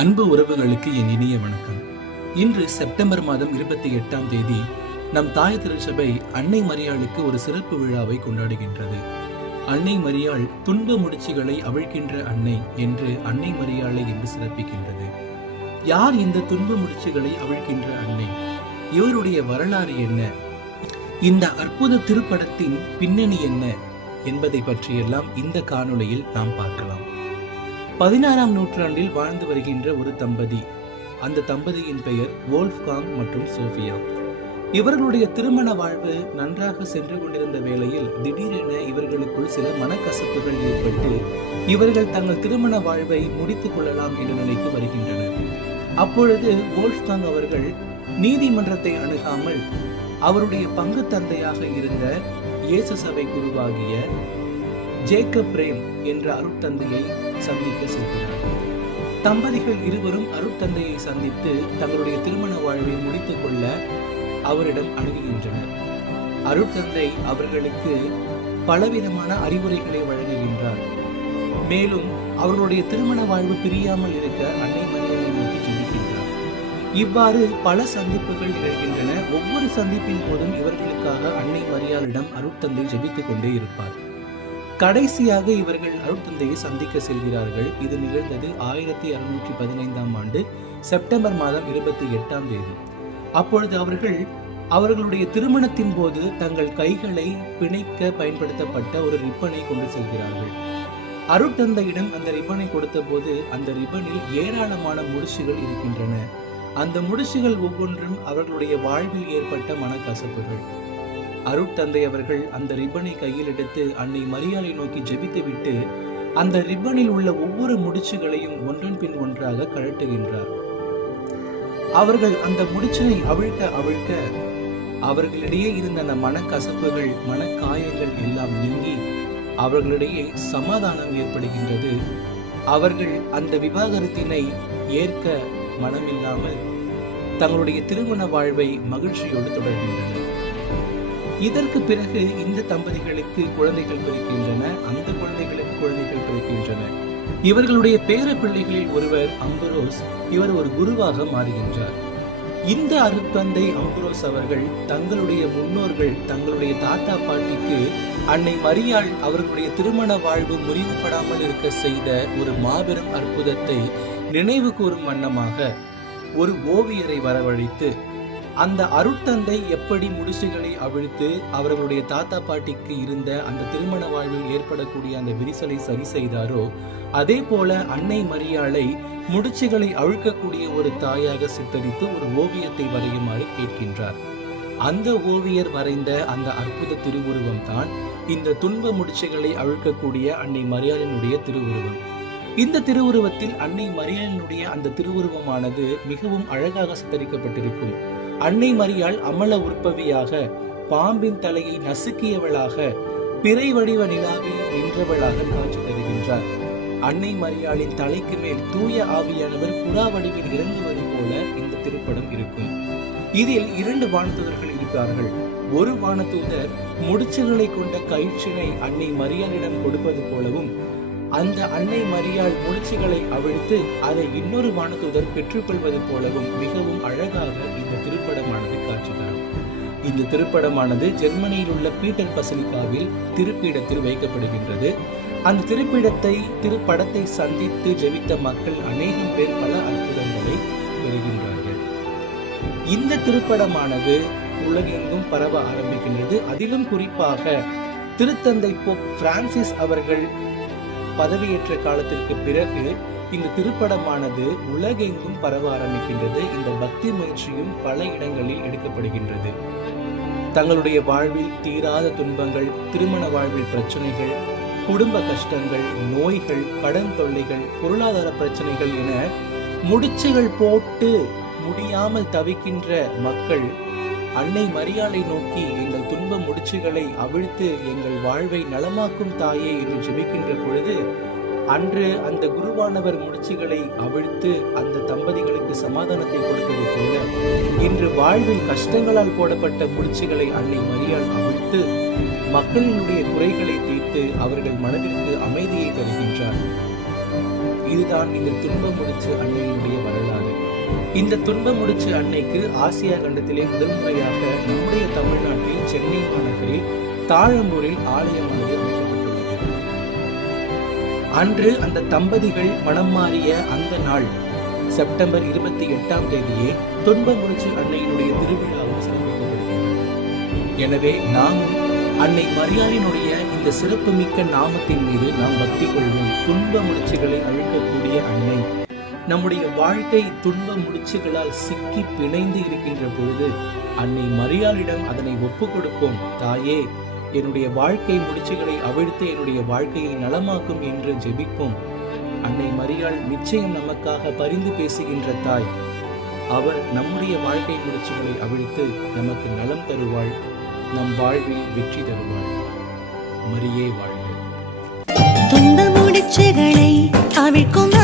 அன்பு உறவுகளுக்கு என் இனிய வணக்கம். இன்று செப்டம்பர் மாதம் இருபத்தி எட்டாம் தேதி நம் தாய் திருச்சபை அன்னை மரியாளுக்கு ஒரு சிறப்பு விழாவை கொண்டாடுகின்றது. அன்னை மரியாள் துன்ப முடிச்சுகளை அவிழ்க்கின்ற அன்னை என்று அன்னை மரியாளை என்று சிறப்பிக்கின்றது. யார் இந்த துன்ப முடிச்சுகளை அவிழ்க்கின்ற அன்னை? இவருடைய வரலாறு என்ன? இந்த அற்புத திருப்படத்தின் பின்னணி என்ன? என்பதை பற்றியெல்லாம் இந்த காணொளியில் நாம் பார்க்கலாம். பதினாறாம் நூற்றாண்டில் வாழ்ந்து வருகின்ற ஒரு தம்பதி. அந்த தம்பதியின் பெயர் வோல்ஃப்காங் மற்றும் சோஃபியா. இவர்களுடைய திருமண வாழ்வு நன்றாக சென்று கொண்டிருந்த வேளையில் திடீரென இவர்களுக்குள் சில மனக்கசப்புகள் ஏற்பட்டு இவர்கள் தங்கள் திருமண வாழ்வை முடித்துக் கொள்ளலாம் என்ற நிலைக்கு வருகின்றனர். அப்பொழுது வோல்ஃப்காங் அவர்கள் நீதிமன்றத்தை அணுகாமல் அவருடைய பங்கு தந்தையாக இருந்த இயேசு சபை குருவாகிய ஜேக்கப் பிரேம் என்ற அருட்தந்தையை சந்திக்க செல்கிறார் தம்பதிகள் இருவரும் அருட்தந்தையை சந்தித்து தங்களுடைய திருமண வாழ்வை முடித்துக் கொள்ள அவரிடம் அணுகுகின்றனர். அருட்தந்தை அவர்களுக்கு பலவிதமான அறிவுரைகளை வழங்குகின்றார். மேலும் அவர்களுடைய திருமண வாழ்வு பிரியாமல் இருக்க அன்னை மரியாதை நோக்கி ஜெபிக்கின்றார் இவ்வாறு பல சந்திப்புகள் நிகழ்கின்றன. ஒவ்வொரு சந்திப்பின் போதும் இவர்களுக்காக அன்னை மரியாளிடம் அருட்தந்தை ஜெபித்துக் கொண்டே இருப்பார். கடைசியாக இவர்கள் அருட்தந்தையை சந்திக்க செல்கிறார்கள். இது நிகழ்ந்தது ஆயிரத்தி அறுநூற்றி பதினைந்தாம் ஆண்டு செப்டம்பர் மாதம் இருபத்தி எட்டாம் தேதி. அப்பொழுது அவர்கள் அவர்களுடைய திருமணத்தின் போது தங்கள் கைகளை பிணைக்க பயன்படுத்தப்பட்ட ஒரு ரிப்பனை கொண்டு செல்கிறார்கள். அருட்தந்தையிடம் அந்த ரிப்பனை கொடுத்த போது அந்த ரிப்பனில் ஏராளமான முடிச்சுகள் இருக்கின்றன. அந்த முடிச்சுகள் ஒவ்வொன்றும் அவர்களுடைய வாழ்வில் ஏற்பட்ட மனக்கசப்புகள். அருட்தந்தை அவர்கள் அந்த ரிப்பனை கையில் எடுத்து அன்னை மரியாதை நோக்கி ஜெபித்துவிட்டு அந்த ரிப்பனில் உள்ள ஒவ்வொரு முடிச்சுகளையும் ஒன்றன் பின் ஒன்றாக கழட்டுகின்றார். அவர்கள் அந்த முடிச்சினை அவிழ்க்க அவிழ்க்க அவர்களிடையே இருந்த அந்த மனக்கசப்புகள் மனக்காயங்கள் எல்லாம் நீங்கி அவர்களிடையே சமாதானம் ஏற்படுகின்றது. அவர்கள் அந்த விவாகரத்தினை ஏற்க மனமில்லாமல் தங்களுடைய திருமண வாழ்வை மகிழ்ச்சியோடு தொடர்கின்றனர். இதற்கு பிறகு இந்த தம்பதிகளுக்கு குழந்தைகள் பிறக்கின்றன அந்த குழந்தைகளுக்கு குழந்தைகள் பிறக்கின்றன. இவர்களுடைய பேர பிள்ளைகளில் ஒருவர் அம்புரோஸ் இவர் ஒரு குருவாக மாறுகின்றார். இந்த அருத்தந்தை அம்புரோஸ் அவர்கள் தங்களுடைய முன்னோர்கள் தங்களுடைய தாத்தா பாட்டிக்கு அன்னை மரியாள் அவர்களுடைய திருமண வாழ்வு முறிவுபடாமல் இருக்க செய்த ஒரு மாபெரும் அற்புதத்தை நினைவு கூறும் வண்ணமாக ஒரு ஓவியரை வரவழைத்து அந்த அருட்தந்தை எப்படி முடிச்சுகளை அவிழ்த்து அவர்களுடைய தாத்தா பாட்டிக்கு இருந்த அந்த திருமண வாழ்வில் ஏற்படக்கூடிய அந்த விரிசலை சரி செய்தாரோ அதே போல அன்னை மரியாளை முடிச்சுகளை அழுக்கக்கூடிய ஒரு தாயாக சித்தரித்து ஒரு ஓவியத்தை வரையுமாறு கேட்கின்றார். அந்த ஓவியர் வரைந்த அந்த அற்புத திருவுருவம் தான் இந்த துன்ப முடிச்சுகளை அழுக்கக்கூடிய அன்னை மரியாளினுடைய திருவுருவம். இந்த திருவுருவத்தில் அன்னை மரியாளினுடைய அந்த திருவுருவமானது மிகவும் அழகாக சித்தரிக்கப்பட்டிருக்கும். அன்னை மரியாள் அமல உற்பவியாக பாம்பின் தலையை நசுக்கியவளாக பிறை வடிவ நிலாவில் நின்றவளாக காட்சி தருகின்றார். அன்னை மரியாளின் தலைக்கு மேல் தூய ஆவியானவர் புறா வடிவில் இறங்குவது போல இந்த திருப்படம் இருக்கும். இதில் இரண்டு வானத்தூதர்கள் இருக்கிறார்கள் ஒரு வானதூதர் முடிச்சுகளை கொண்ட கயிற்றினை அன்னை மரியாளிடம் கொடுப்பது போலவும் அந்த அன்னை மரியாள் முடிச்சுகளை அவிழ்த்து அதை இன்னொரு வானதூதர் பெற்றுக்கொள்வது போலவும் மிகவும் அழகாக இந்த திருப்படமானது காட்சி தரும் இந்த திருப்படமானது ஜெர்மனியில் உள்ள பீட்டர் பசிலிக்காவில் திருப்பீடத்தில் வைக்கப்படுகின்றது. அந்த திருப்பீடத்தை திருப்படத்தை சந்தித்து ஜெபித்த மக்கள் அநேகம் பேர் பல அற்புதங்களை பெறுகின்றார்கள். இந்த திருப்படமானது உலகெங்கும் பரவ ஆரம்பிக்கின்றது. அதிலும் குறிப்பாக திருத்தந்தை போப் பிரான்சிஸ் அவர்கள் பதவியேற்ற காலத்திற்கு பிறகு இந்த திருப்படமானது உலகெங்கும் பரவ ஆரம்பிக்கின்றது. இந்த பக்தி முயற்சியும் பல இடங்களில் எடுக்கப்படுகின்றது. தங்களுடைய வாழ்வில் தீராத துன்பங்கள் திருமண வாழ்வில் பிரச்சனைகள் குடும்ப கஷ்டங்கள் நோய்கள் கடன் தொல்லைகள் பொருளாதார பிரச்சனைகள் என முடிச்சுகள் போட்டு முடியாமல் தவிக்கின்ற மக்கள் அன்னை மரியாளை நோக்கி எங்கள் துன்ப முடிச்சுகளை அவிழ்த்து எங்கள் வாழ்வை நலமாக்கும் தாயே என்று ஜெபிக்கின்ற பொழுது அன்று அந்த குருவானவர் முடிச்சுகளை அவிழ்த்து அந்த தம்பதிகளுக்கு சமாதானத்தை கொடுத்தது போல இன்று வாழ்வில் கஷ்டங்களால் போடப்பட்ட முடிச்சுகளை அன்னை மரியாள் அவிழ்த்து மக்களினுடைய குறைகளை தீர்த்து அவர்கள் மனதிற்கு அமைதியை தருகின்றார். இதுதான் இந்த துன்ப முடிச்சு அன்னையினுடைய இந்த துன்ப முடிச்சு அன்னைக்கு ஆசியா கண்டத்திலே முதல் முறையாக நம்முடைய தமிழ்நாட்டில் சென்னை மாநகரில் தாழம்பூரில் ஆலயமானது அமைக்கப்பட்டுள்ளது. அன்று அந்த தம்பதிகள் மனம் மாறிய அந்த நாள் செப்டம்பர் இருபத்தி எட்டாம் தேதியே துன்ப முடிச்சு அன்னையினுடைய திருவிழாவும் சிறப்பிக்கப்படுகிறது. எனவே நாமும் அன்னை மரியாதையினுடைய இந்த சிறப்புமிக்க நாமத்தின் மீது நாம் பக்தி கொள்வோம். துன்ப முடிச்சுகளை அழிக்கக்கூடிய அன்னை நம்முடைய வாழ்க்கை துன்ப முடிச்சுகளால் சிக்கி பிணைந்து இருக்கின்ற பொழுது அன்னை மரியாளிடம் அதனை ஒப்பு கொடுப்போம். தாயே என்னுடைய வாழ்க்கை முடிச்சுகளை அவிழ்த்து என்னுடைய வாழ்க்கையை நலமாக்கும் என்று ஜெபிப்போம். அன்னை மரியாள் நிச்சயம் நமக்காக பரிந்து பேசுகின்ற தாய். அவர் நம்முடைய வாழ்க்கை முடிச்சுகளை அவிழ்த்து நமக்கு நலம் தருவாள். நம் வாழ்வில் வெற்றி தருவாள். மரியே வாழ்க. துன்ப முடிச்சுகளை அவிழ்க்கும்